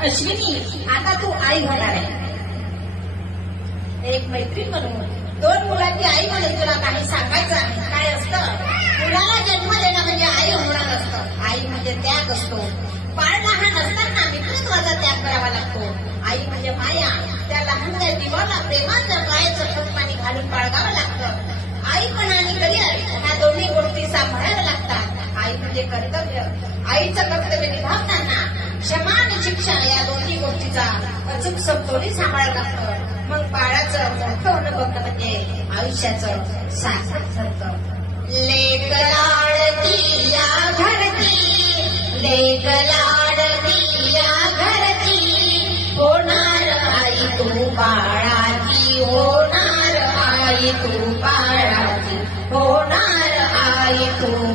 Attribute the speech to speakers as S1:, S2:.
S1: अश्विनी आता तू आई होणार आहे. एक मैत्रीण म्हणून. दोन मुलांची आई म्हणून तुला काही सांगायचं आहे काय असतं? मुलाला जन्म देणं म्हणजे आई होणार असतं. आई म्हणजे त्याग असतो. बाळ लहान असताना मित्रत्वाचा त्याग करावा लागतो. आई म्हणजे माया. त्या लहान लहानच्या जीवाला प्रेमाचं मायेचं ठोक पाणी घालून बाळगावं लागतं. आई पण आणि करिअर ह्या दोन्ही गोष्टी सांभाळाव्या लागतात. आई म्हणजे कर्तव्य. आईचं कर्तव्य निभावताना दोन्ही अचूक समतोली सांभाळावं लागतं मग बाळाचं मोठं होणं बघणं म्हणजे आयुष्याचं सार्थक. ठरतं
S2: लेक या या होणार आई तू बाळाची होणार आई तू बाळाची. होणार आई तू